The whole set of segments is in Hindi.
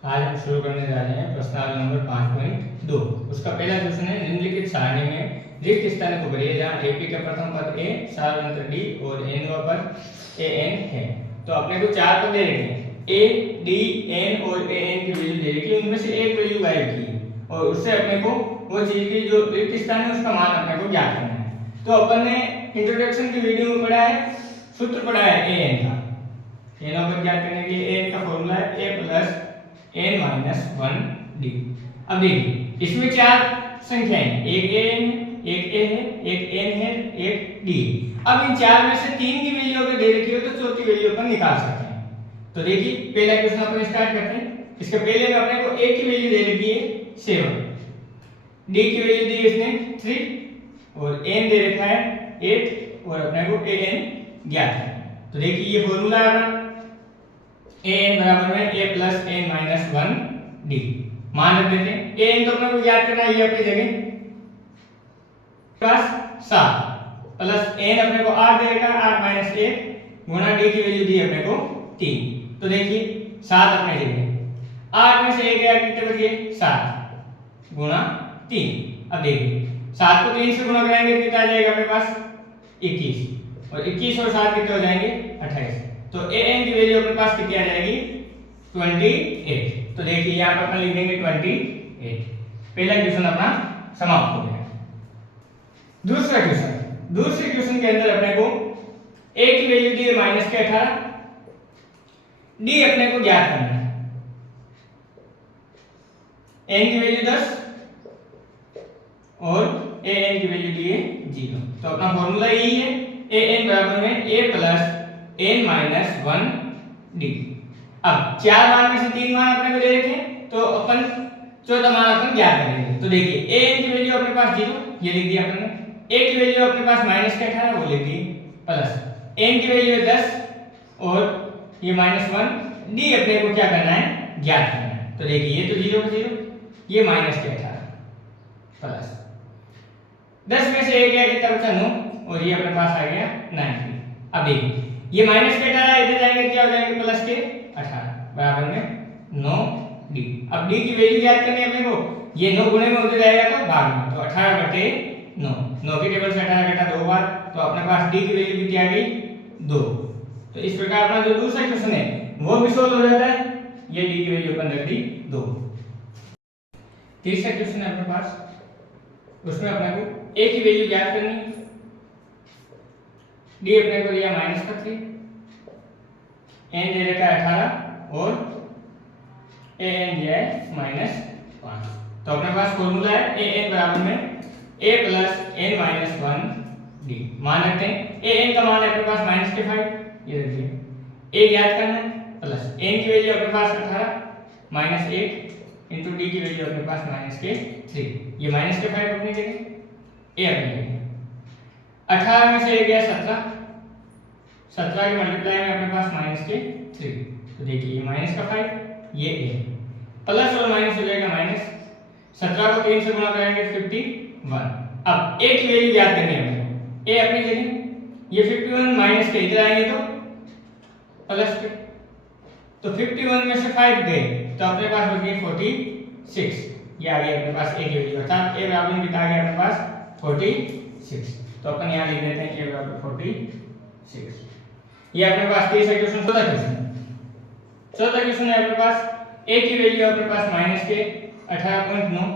आज हम शुरू करने जा रहे हैं प्रश्नावली नंबर 5.2। उसका पहला क्वेश्चन है, निम्नलिखित सारणी में रिक्त स्थान को भरिए जहाँ एपी का प्रथम पद ए, सार्वधातुक डी और एनवा पद ए एन है। तो अपने को चार पद दे रखे हैं, ए डी एन और ए एन की वैल्यू दे रखी है, उनमें से एक वैल्यू गायब की है और उससे अपने को वो चीज की जो रिक्त स्थान है उसका मान अपने को ज्ञात करना है। तो अपन ने इंट्रोडक्शन की वीडियो में पढ़ा है, सूत्र पढ़ा है ए एन का। एन को ज्ञात करने के लिए ए एन का फॉर्मूला है ए प्लस n माइनस 1 डी। अब देखिए इसमें चार संख्याएं, एक a है, एक a है, एक n है, एक d। अब इन चार में से तीन की वैल्यू अगर दे रखी हो तो चौथी वैल्यू अपन निकाल सकते हैं। तो देखिए पहला क्वेश्चन अपन स्टार्ट करते हैं। इसके पहले में अपने को a की वैल्यू दे रखी है 7, d की वैल्यू दी है इसने 3 और n दे रखा है 8 और अपने को an ज्ञात है। तो देखिए ये फॉर्मूला है अपना an बराबर में a plus n minus 1 d। मान रख देते हैं an तो अपने को ज्ञात करना है, ये अपनी जगह प्लस 7 प्लस n अपने को 8 दे रखा है, 8 माइनस 1 गुणा d की वैल्यू दी है अपने को 3। तो देखिए 7 अपने जगह, 8 में से 1 गया कितने बच गए 7 गुणा 3। अब देखिए 7 को 3 से गुणा करेंगे कितना आ जाएगा अपने पास 21 और 21 और 7 कितने हो जाएंगे 28। तो an की वैल्यू अपने पास कितनी आ जाएगी 28। तो देखिए यहाँ पर अपन लिख देंगे 28। पहला क्वेश्चन अपना समाप्त हो गया। दूसरे क्वेश्चन के अंदर अपने को a की वैल्यू दी है माइनस के 18, d अपने को ज्ञात करना है, n की वैल्यू 10 और an की वैल्यू दी है 0। तो अपना फॉर्मूला यही है an बराबर में a plus n minus 1 d। अब चार मान में से तीन मान अपने को दे रखे हैं तो अपन चौथा मान अपन ज्ञात करेंगे। तो देखिए an की वैल्यू अपने पास 0 ये लिख दिया अपन ने, a की वैल्यू अपने पास माइनस के 18 वो लिख दी, प्लस n की वैल्यू 10 और ये माइनस 1, d अपने को क्या करना है ज्ञात करना है। तो देखिए ये तो 0 का 0, ये माइनस के 18 प्लस 10 में से 1 गया कितना बचा 9 और ये अपने पास आ गया 90। अब देखिए ये माइनस के 18 इधर जाएंगे क्या हो जाएंगे प्लस के 18 बराबर में 9 डी। अब डी की वैल्यू याद करनी है अपने को, ये 9 गुणे में उधर जाएगा तो भाग में, तो 18 बटे 9, 9 के टेबल से 18 घटा 2 बार, तो अपने पास डी की वैल्यू कितनी आ गई 2। तो इस प्रकार अपना जो दूसरा क्वेश्चन है वो भी सोल्व हो जाता है, ये डी की वैल्यू अपन रख दी 2। तीसरा क्वेश्चन है अपने पास, उसमें अपने को a की वैल्यू ज्ञात करनी है, डी अपने को दिया माइनस का 3, n दे रखा है 18 और an दिया है माइनस 5। तो अपने पास फॉर्मूला है an बराबर में a plus n minus 1 d। मान रखते हैं an का मान है अपने पास माइनस के 5, ये रख दिया, a ज्ञात करना है प्लस n की वैल्यू अपने पास 18 माइनस 1 इंटू d की वैल्यू अपने पास माइनस के 3, ये माइनस के 5 अपनी जगह, a अपनी जगह। 18 में से 1 गया 17 के मल्टीप्लाई में अपने पास माइनस के 3। तो देखिए ये माइनस का 5, ये a प्लस और माइनस हो जाएगा माइनस, 17 को 3 से गुणा करेंगे 51। अब a की वैल्यू ज्ञात करनी है हमें, a अपनी जगह, ये 51 माइनस के इधर आएंगे तो प्लस के, तो 51 में से 5 गए तो अपने पास बच गए 46, ये आ गया अपने पास a की वैल्यू, अर्थात a बराबर कितना आ गया अपने पास 46। तो अपन यहाँ लिख देते हैं a बराबर 46। ये अपने पास तीसरा क्वेश्चन। चौथा क्वेश्चन है अपने पास a की वैल्यू अपने पास माइनस के 18.9,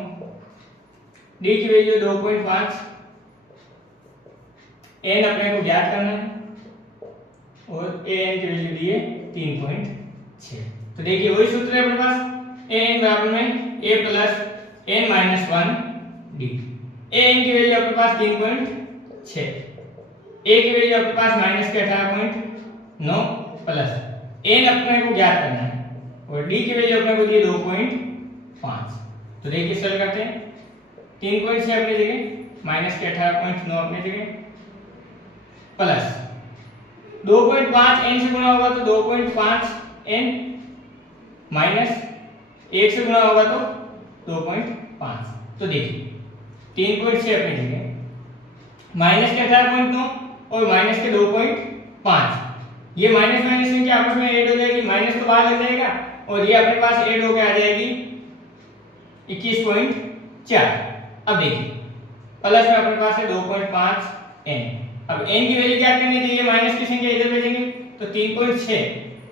d की वैल्यू 2.5, n अपने को ज्ञात करना है और an की वैल्यू दी है 3.6। तो देखिए वही सूत्र है अपने पास an बराबर में a plus n minus 1 d। an की वैल्यू अपने पास 3.6, a की वैल्यू अपने पास माइनस के 18.9 प्लस n अपने को ज्ञात करना है और d की वैल्यू अपने को दी 2.5। तो देखिए सॉल्व करते हैं, 3.6 अपनी जगह माइनस के 18.9 अपनी जगह प्लस 2.5 n से गुणा होगा तो 2.5 n माइनस 1 से गुणा होगा तो 2.5। तो देखिए 3.6 अपनी जगह माइनस के 18.9 और माइनस के 2.5, ये माइनस माइनस संख्या आपस में ऐड हो जाएगी, माइनस तो बाहर लग जाएगा और ये अपने पास ऐड होकर आ जाएगी 21.4। अब देखिए प्लस में अपने पास है 2.5 n। अब n की वैल्यू क्या करनी चाहिए, माइनस की संख्या इधर भेजेंगे तो 3.6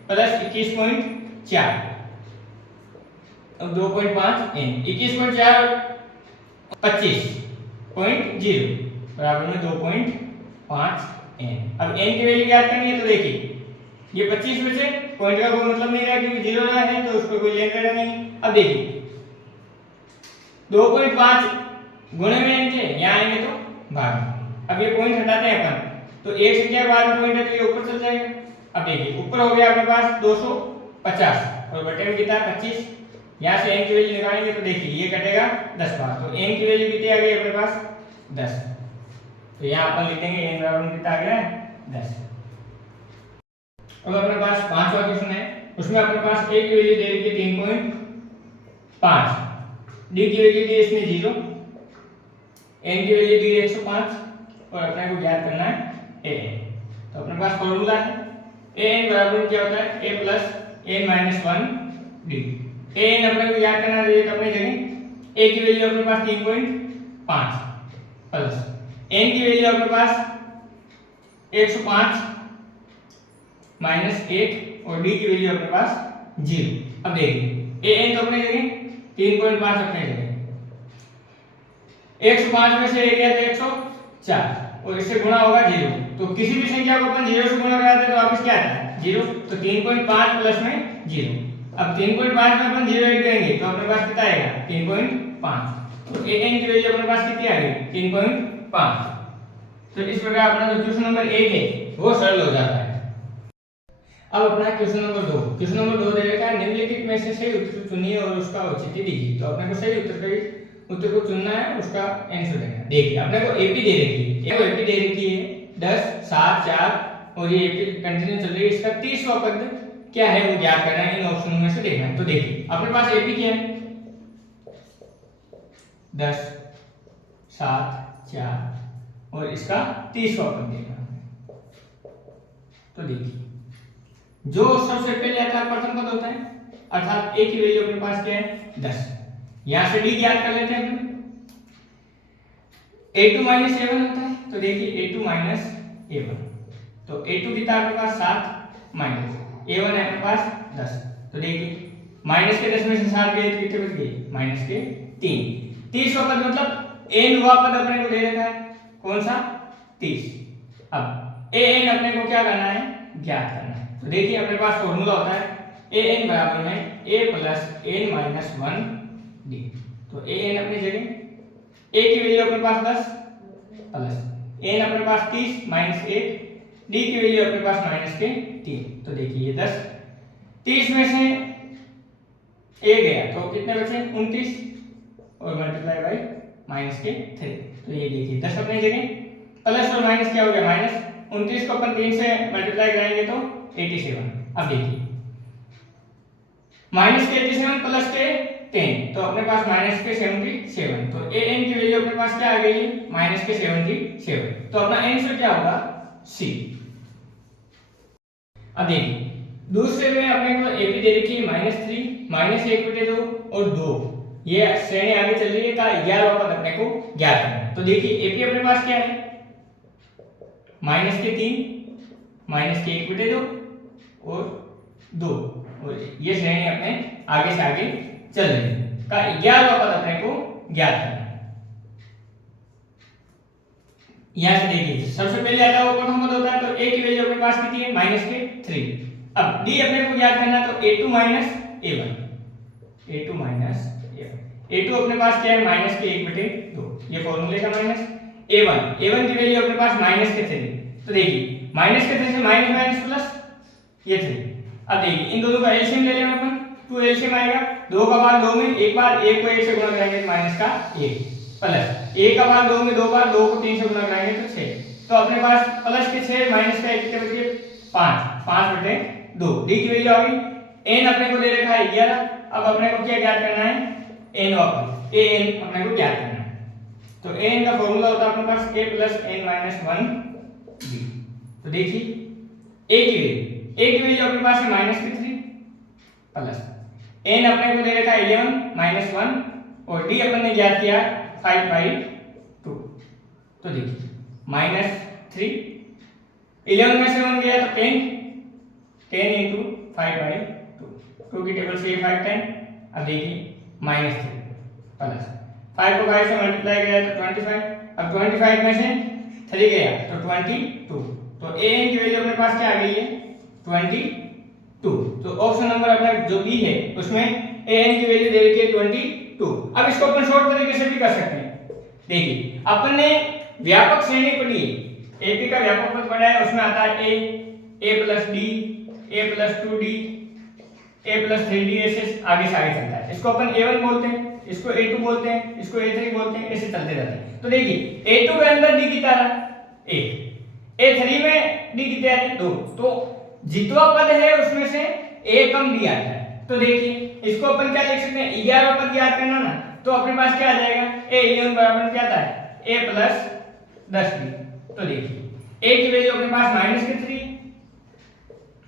प्लस 21.4। अब 2.5 n 21.4 25.0 बराबर में 2.5 n। अब n की वैल्यू क्या करनी है, तो देखिए ये 25 में से पॉइंट का कोई मतलब नहीं रहा क्योंकि 0 रहा है तो उसको कोई लेना देना नहीं। अब देखिए 2.5 गुणे में n के यहाँ आएंगे तो भाग में। अब ये पॉइंट हटाते हैं अपन तो एक संख्या के बाद में पॉइंट है तो ये ऊपर चल जाएगा। अब देखिए ऊपर हो गया अपने पास 250 और बटे में कितना है 25। यहाँ से n की वैल्यू निकालेंगे तो देखिए ये कटेगा 10 बार, तो n की वैल्यू कितनी आ गई अपने पास 10। तो यहाँ अपन लिख देंगे n बराबर में कितना आ गया है 10। अब अपने पास पांचवा क्वेश्चन है, उसमें अपने पास a की वैल्यू दे रखी है 3.5, d की वैल्यू दी है इसमें 0, n की वैल्यू दी है 105 और अपने को ज्ञात करना है an। तो अपने पास फॉर्मूला है an बराबर क्या होता है a plus n minus 1 d। an अपने को ज्ञात करना है तो अपने जगह a की वैल्यू अपने पास 3.5 प्लस n की वैल्यू अपने पास 105 माइनस 1 और d की वैल्यू अपने पास 0। अब देखिए an तो अपने जगह 3.5 अपने जगह 105 में से एक गया तो 104 और इससे गुणा होगा 0। तो किसी भी संख्या को अपन 0 से गुणा कराते हैं तो वापस क्या आता है 0। तो 3.5 प्लस में 0। अब 3.5 में अपन 0 ऐड करेंगे तो अपने पास कितना आएगा 3.5। तो an की वैल्यू अपने पास कितनी आ गई 3.5। तो इस प्रकार अपना जो क्वेश्चन नंबर 1 है वो सरल हो जाता है। अब अपना क्वेश्चन नंबर 2, क्वेश्चन नंबर 2 दे रखा है निम्नलिखित में से सही उत्तर चुनिए और उसका औचित्य दीजिए। तो अपने को सही उत्तर को चुनना है, उसका आंसर देना है। देखिए अपने को एपी दे रखी है, ये एपी दे रखी है 10 7 4 और ये एपी कंटिन्यू चल रही है। इसका 30वां पद क्या है वो ज्ञात करना है, इन ऑप्शनों में से देखना है। तो देखिए अपने पास एपी क्या है 10 7 4 और इसका 30वां पद देखना है। तो देखिए जो सबसे पहले आता है प्रथम पद होता है अर्थात a की वैल्यू अपने पास क्या है 10। यहां से d ज्ञात कर लेते हैं अपन। a2 माइनस a1 होता है तो देखिए a2 माइनस a1 तो a2 कितना अपने पास 7 माइनस a1 है अपने पास 10। तो देखिए माइनस के 10 में से 7 गए तो कितने बच गए माइनस के 3। 30वां पद मतलब n वां पद अपने को दे रखा है कौन सा 30। अब an अपने को क्या करना है ज्ञात करना है। तो देखिए अपने पास फॉर्मूला होता है an बराबर में a plus n minus 1 d। तो an अपनी जगह a की वैल्यू अपने पास 10 प्लस n अपने पास 30 माइनस 1 d की वैल्यू अपने पास माइनस के 3। तो देखिए ये 10 30 में से a गया तो कितने बचे 29 और मल्टीप्लाई बाय माइनस के 3। तो ये देखिए 10 अपनी जगह प्लस और माइनस क्या हो गया माइनस 29 को अपन 3 से मल्टीप्लाई कराएंगे तो 87। अब देखिए माइनस के 87 प्लस के 10 तो अपने पास माइनस के 77। तो an की वैल्यू अपने पास क्या आ गई माइनस के 77। तो अपना आंसर क्या होगा सी। अब देखिए दूसरे में अपने को एपी दे रखी है -3 -1/2 और 2। ये श्रेणी आगे चल रही है का 11वां पद अपने को ज्ञात करना है। तो देखिए एपी अपने पास क्या है -3 -1/2 और 2 और ये श्रेणी अपने आगे से आगे चल रही है का 11वां पद अपने को ज्ञात करना है। यहां से देखिए सबसे पहले आता है वो प्रथम पद होता है तो a की वैल्यू अपने पास कितनी है -3। अब d अपने को ज्ञात करना है तो a2 माइनस a1 a2 अपने पास क्या है -1/2 ये फॉर्मूले का माइनस a1 की वैल्यू अपने पास -3। तो देखिए -3 से माइनस माइनस प्लस ये 3। अब देखिए इन दोनों का एलसीएम ले लेंगे अपन 2 एलसीएम आएगा 2 का बार 2 में एक बार 1 को 1 से गुणा करेंगे तो माइनस का 1 प्लस 1 का बार 2 में 2 बार 2 को 3 से गुणा करेंगे तो 6। तो अपने पास प्लस के 6 माइनस का 1 कितने बच गए 5/2 d की वैल्यू आ गई। n अपने को दे रखा है 11। अब अपने को क्या ज्ञात करना है n वापस an अपने को ज्ञात करना है। तो an का फार्मूला होता है अपने पास a plus n minus 1 d। तो देखिए a की वैल्यू अपने पास है -3 प्लस एन अपने को दे रखा है 11 माइनस 1 और डी अपन ने ज्ञात किया 5/2। तो देखिए -3 11 में से 1 गया तो 10 इंटू 5/2 2 की टेबल से 5 10। अब देखिए -3 प्लस 5 को 5 से मल्टीप्लाई किया तो 25। अब 25 में से 3 गया तो 22। तो ए एन की वैल्यू अपने पास क्या आ गई है 22। तो ऑप्शन नंबर अपना जो बी है उसमें ए एन की वैल्यू दे रखी है 22। अब इसको अपन शॉर्ट तरीके से भी कर सकते हैं। देखिए अपन ने व्यापक श्रेणी पढ़ी है, एपी का व्यापक पद पढ़ा है, उसमें आता है ए प्लस डी, ए प्लस 2d, ए प्लस 3d, ऐसे आगे से आगे चलता है। इसको अपन a1 बोलते हैं, इसको a2 बोलते हैं, इसको a3 बोलते हैं, ऐसे चलते जाते हैं। तो देखिए a2 के अंदर d कितना है 1, a3 में d कितना है 2। तो जितवा पद है उसमें से a कम d आता है। तो देखिए इसको अपन क्या लिख सकते हैं 11वां पद याद करना ना, तो अपने पास क्या आ जाएगा a11 बराबर क्या आता है a प्लस 10d। तो देखिए a की वैल्यू अपने पास -3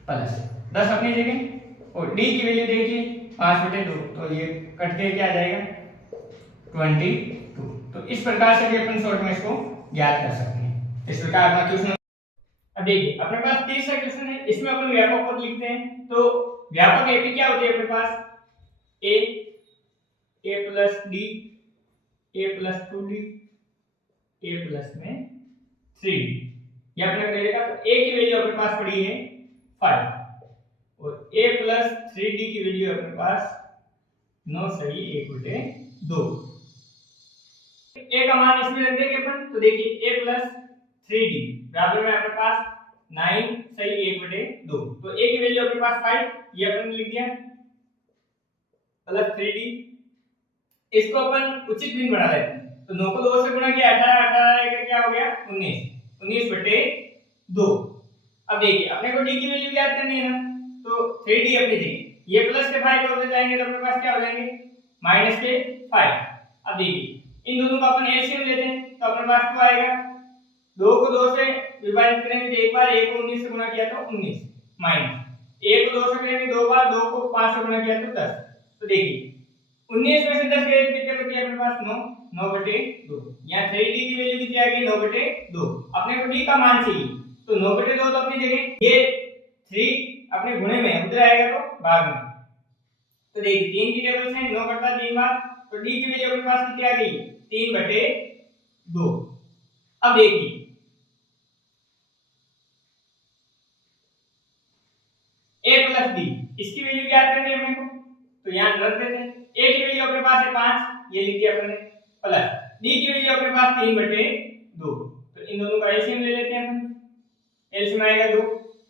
प्लस 10 अपनी जगह और d की वैल्यू देखिए 5/2। तो ये कट के क्या आ जाएगा 22। तो इस प्रकार से भी अपन शॉर्ट में इसको ज्ञात कर सकते हैं। इस प्रकार अपना क्वेश्चन। अब देखिए अपने पास तीसरा क्वेश्चन है, इसमें अपन व्यापक पद लिखते हैं। तो व्यापक एपी क्या होती है अपने पास a plus d, a plus 2d, a plus में 3d। ये अपने को देगा। तो a की वैल्यू अपने पास पड़ी है 5 और a प्लस 3d की वैल्यू अपने पास 9 सही 1/2। a का मान इसमें रख देंगे अपन। तो देखिए a प्लस 3d बराबर में अपने पास 9 सही 1/2। तो a की वैल्यू अपने पास 5, ये अपन ने लिख दिया, प्लस 3d। इसको अपन उचित भिन्न बना लेते हैं। तो 9 को 2 से गुणा किया 18, 18 का क्या हो गया 19, 19/2। अब देखिए अपने को d की वैल्यू ज्ञात करनी है ना, तो 3d अपनी जगह ये प्लस के 5 को उधर जाएंगे तो अपने पास क्या हो जाएंगे माइनस के 5। अब देखिए इन दोनों का अपन एलसीएम लेते हैं तो अपने पास क्या आएगा 2 को 2 से विभाजित करेंगे तो एक बार 1 को 19 से गुणा किया तो 19 माइनस 1 को 2 से करेंगे दो बार 2 को 5 से गुणा किया तो 10। तो देखिए 19 में से 10 गए तो कितने बचे अपने पास 9, 9/2। यहाँ 3d की वैल्यू कितनी आ गई 9/2। अपने को d का मान चाहिए तो 9/2 तो अपनी जगह, ये 3 अपने गुणे में उधर आएगा तो भाग में। तो देखिए 3 की टेबल से 9 कटता 3 बार, तो d की वैल्यू अपने पास कितनी आ गई 3/2। अब देखिए a प्लस d इसकी वैल्यू ज्ञात करनी है अपने को। तो यहाँ रख देते हैं। a की वैल्यू अपने पास है 5, ये लिख दिया अपने, प्लस d की वैल्यू अपने पास 3/2। तो इन दोनों का एलसीएम ले लेते हैं अपन। एलसीएम आएगा 2,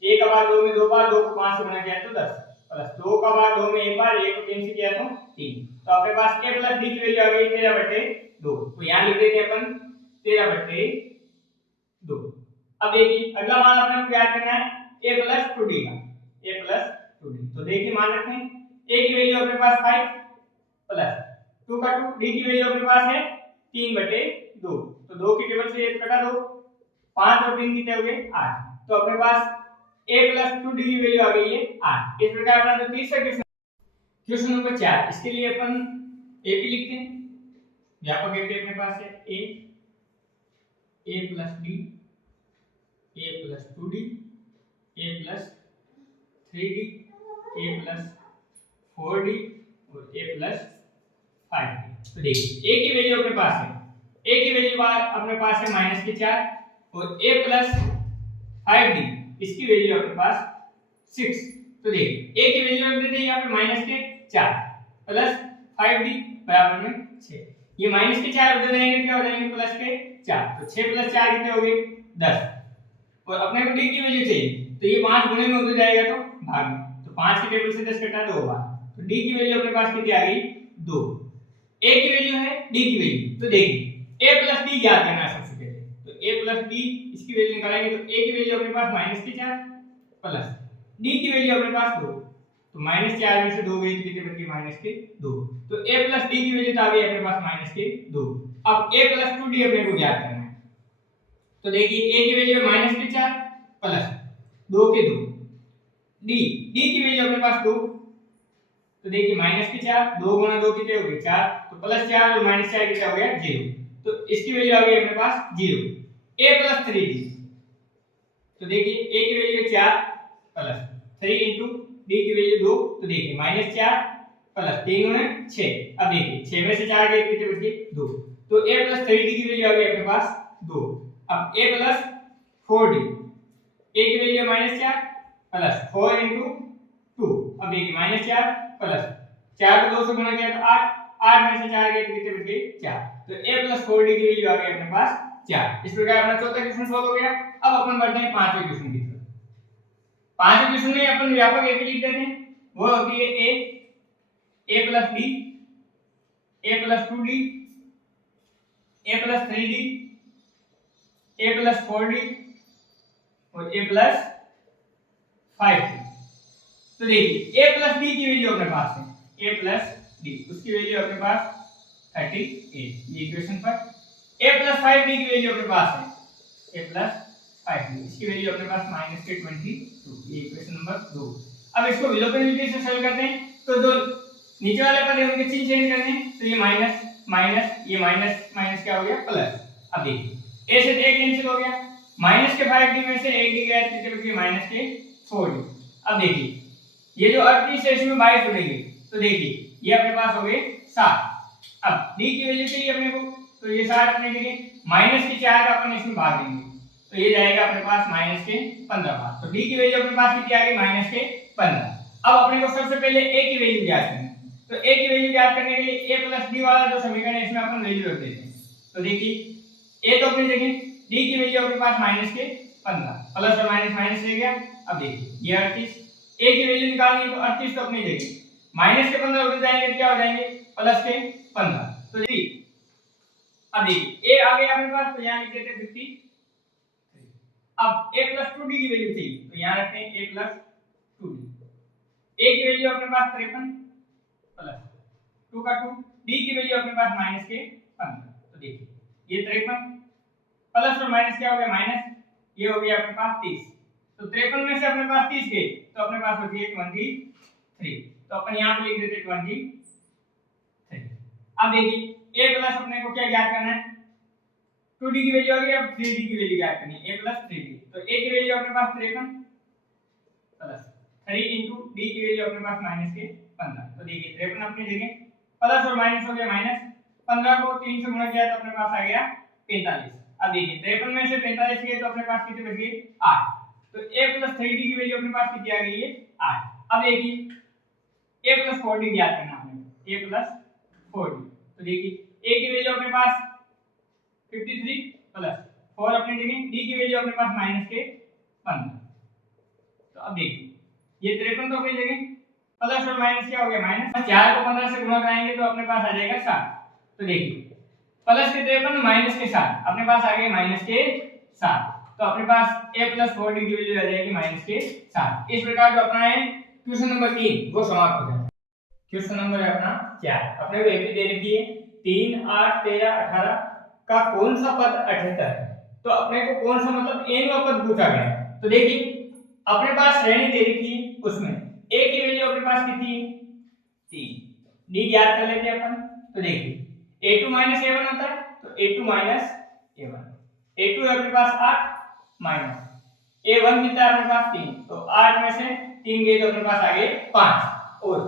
1 का भाग 2 में 2 बार, 2 को 5 से गुणा किया तो 10, प्लस 2 का भाग 2 में 1 बार, 1 को 3 से किया तो 3। तो अपने पास a प्लस d की वैल्यू आ गई 13/2। तो यहाँ लिख देते हैं अपन 13/2। अब देखिए अगला मान अपने को ज्ञात करना है a प्लस 2d का, a प्लस 2d। तो देखिए मान रखते हैं a की वैल्यू अपने पास 5 प्लस 2 का 2, d की वैल्यू अपने पास है 3/2। तो 2 की टेबल से 1 कटा दो, 5 और 3 कितने हो गए 8। तो अपने पास a प्लस 2d की वैल्यू आ गई है 8। इस प्रकार अपना जो तीसरा क्वेश्चन नंबर 4, इसके लिए अपन AP लिखते हैं। व्यापक AP अपने पास है a plus d, a plus 2d, a plus 3d, a plus 4d और a प्लस 5d। तो देखिए a की वैल्यू अपने पास है, a की वैल्यू अपने पास है -4 और a प्लस 5d इसकी वैल्यू अपने पास 6। तो देखिए a की वैल्यू रख देते हैं यहाँ पे -4 प्लस 5d बराबर में 6। ये -4 उधर जाएंगे क्या हो जाएंगे +4। तो 6 + 4 कितने हो गए 10। और अपने को d की वैल्यू चाहिए तो ये 5 गुणे में उधर जाएगा तो भाग में। तो 5 की टेबल से 10 कटा 2 बार, तो d की वैल्यू अपने पास कितनी आ गई 2। a की वैल्यू है d की वैल्यू। तो देखिए a प्लस d ज्ञात करना है सबसे पहले। तो a प्लस d इसकी वैल्यू निकालेंगे तो a की वैल्यू अपने पास -4 प्लस d की वैल्यू अपने पास 2। तो -4 में से 2 गई तो कितने बचे -2। तो a प्लस d की वैल्यू तो आ गई अपने पास -2। अब a प्लस 2d अपने को ज्ञात करना है। तो देखिए a की वैल्यू है -4 प्लस 2 के 2, d की वैल्यू अपने पास 2 तो देखिए माइनस के 4, 2 गुना 2 कितने हो गए 4, तो प्लस 4 और माइनस 4 कितना हो गया 0। तो इसकी वैल्यू आ गई अपने पास 0। a प्लस 3d, तो देखिए a की वैल्यू 4 प्लस 3 इनटू d की वैल्यू 2, तो देखिए माइनस 4 प्लस 3 गुना 6। अब देखिए 6 में से 4 गए कितने बच गए 2, तो a प्लस 3d की वैल्यू आ गई अपने पास 2। अब a प्लस 4d, a की वैल्यू माइनस 4 प्लस 4 इनटू 2, अब देखिए माइनस 4 प्लस 4 को 2 से गुणा किया तो 8, 8 में से 4 गए तो कितने बच गए 4। तो a प्लस 4d की वैल्यू आ गई अपने पास 4। इस प्रकार अपना चौथा क्वेश्चन सॉल्व हो गया। अब अपन बढ़ते हैं पांचवें क्वेश्चन की तरफ। पांचवें क्वेश्चन में अपन व्यापक ए लिख देते हैं, वो होती है a plus d, a plus 2d, a plus 3d, a plus 4d और a प्लस 5d। तो देखिए a प्लस d की वैल्यू अपने पास है a प्लस d, उसकी वैल्यू अपने पास 38 ये इक्वेशन पर। a प्लस 5d की वैल्यू अपने पास है a प्लस 5d, इसकी वैल्यू अपने पास माइनस के 22, ये इक्वेशन नंबर 2। अब इसको विलोपन विधि से सॉल्व करते हैं, तो जो नीचे वाले पद है उनके चिन्ह चेंज करने हैं, तो ये माइनस माइनस, ये माइनस माइनस क्या हो गया प्लस। अब देखिए a से a कैंसिल हो गया, माइनस के 5d में से 1d गया कितने बच गए माइनस के 4d। अब देखिए ये जो 38 है इसमें 22 जुड़ेंगे, तो देखिए ये अपने पास हो गए 7। अब d की वैल्यू चाहिए अपने को, तो ये 60 अपने के माइनस के 4 का अपन इसमें भाग देंगे, तो ये जाएगा अपने पास माइनस के 15 भाग। तो d की वैल्यू अपने पास कितनी आ गई माइनस के 15। अब अपने को सबसे पहले a की वैल्यू ज्ञात करनी है, तो a की वैल्यू ज्ञात करने के लिए a प्लस d वाला जो समीकरण है इसमें अपन वैल्यू रख देते हैं। तो देखिए a तो अपनी जगह, d की वैल्यू अपने पास माइनस के 15, प्लस और माइनस माइनस रह गया। अब देखिए ये 38, a की वैल्यू निकालनी है तो 38 तो अपनी जगह, माइनस के 15 उधर जाएंगे क्या हो जाएंगे प्लस के 15, तो 3। अब देखिए a आ गया अपने पास, तो यहां लिख देते हैं 53। अब a प्लस 2d की वैल्यू चाहिए, तो यहां रखते हैं a प्लस 2d। a की वैल्यू अपने पास 53 प्लस 2 का 2, d की वैल्यू अपने पास माइनस के 15। तो देखिए ये 53 प्लस और माइनस क्या हो गया माइनस, ये हो गया अपने पास 30। तो 53 में से अपने पास 30 गए तो अपने पास बची 23, तो अपन यहां पे लिख देते 23। अब देखिए a प्लस अपने को क्या ज्ञात करना है, 2d की वैल्यू आ गई, अब 3d की वैल्यू ज्ञात करनी है a प्लस 3d। तो a की वैल्यू अपने पास 53 प्लस 3 इनटू d की वैल्यू अपने पास माइनस के 15। तो देखिए 53 अपनी जगह, प्लस और माइनस हो गया माइनस, 15 को 3 से गुणा किया तो अपने पास आ गया 45। अब देखिए 53 में से 45 गए तो अपने पास कितने बच गए 8। तो a प्लस 3d की वैल्यू अपने पास कितनी आ गई है 8। अब देखिए a प्लस 4d ज्ञात करना है, a प्लस 4d। तो देखिए a की वैल्यू अपने पास 53 प्लस 4 अपनी जगह, d की वैल्यू अपने पास माइनस के 15। तो अब देखिए ये 53 तो अपनी जगह, प्लस और माइनस क्या हो गया माइनस, 4 को 15 से गुणा कराएंगे तो अपने पास आ जाएगा 7। तो देखिए प्लस के 53 माइनस के 7 अपने पास आ गए माइनस के 7। तो अपने पास a प्लस 4d की वैल्यू आ जाएगी माइनस के 7। इस प्रकार जो अपना है क्वेश्चन नंबर 3 वो समाप्त हो जाएगा। क्वेश्चन नंबर है अपना 4, अपने को एपी दे रखी है 3 8 13 18 का कौन सा पद 78 है। तो अपने को कौन सा मतलब nवां पद पूछा गया है। तो देखिए अपने पास श्रेणी दे रखी है, उसमें a की वैल्यू अपने पास कितनी है 3, d ज्ञात कर लेते हैं अपन। तो देखिए a2 माइनस a1 होता है, तो a2 माइनस a1, a2 है अपने पास 8 माइनस a1 कितना है अपने पास 3, तो 8 में से 3 गए तो अपने पास आ गए 5। और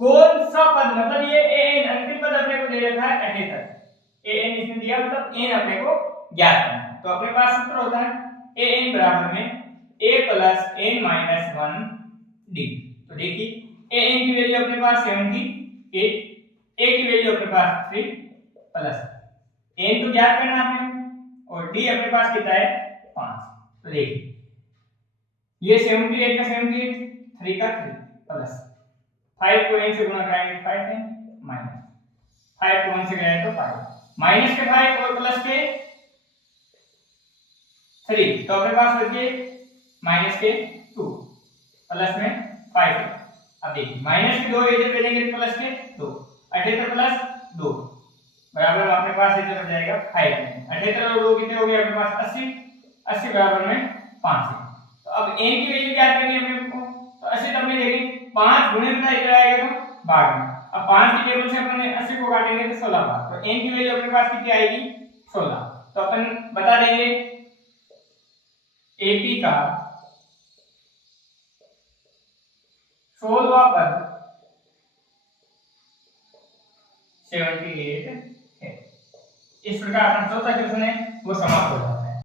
कौन सा पद मतलब ये an अंतिम पद अपने को दे रखा है 78, an इसमें दिया मतलब n अपने को ज्ञात करना है। तो अपने पास सूत्र होता है an बराबर में a plus n minus 1d। तो देखिए an की वैल्यू अपने पास 78, a की वैल्यू अपने पास 3 प्लस n तो ज्ञात करना है और d अपने पास कितना है 5। तो देखिए ये 78 का 78, 3 का 3 प्लस 5 को n से गुणा कराएंगे 5 है माइनस 5 को 1 से गया तो 5, माइनस के 5 और प्लस के 3, तो अपने पास बच गए माइनस के 2 प्लस में 5 है। अब देखिए माइनस के 2 इधर पे देंगे प्लस के 2, 78 प्लस 2 बराबर में अपने पास इधर हो जाएगा 5। 78 और 2 कितने हो गए अपने पास 80, 80 बराबर में 5 है। तो अब n की वैल्यू क्या करनी है अपने को, तो 80 तो अपने देखें 5 गुणे में इधर आएगा तो भाग में। अब 5 की टेबल से अपन 80 को काटेंगे तो 16 बार, तो n की वैल्यू अपने पास कितनी आएगी 16। तो अपन बता देंगे AP का 16वां पद 78 है। इस प्रकार अपना चौथा क्वेश्चन है वो समाप्त होता है।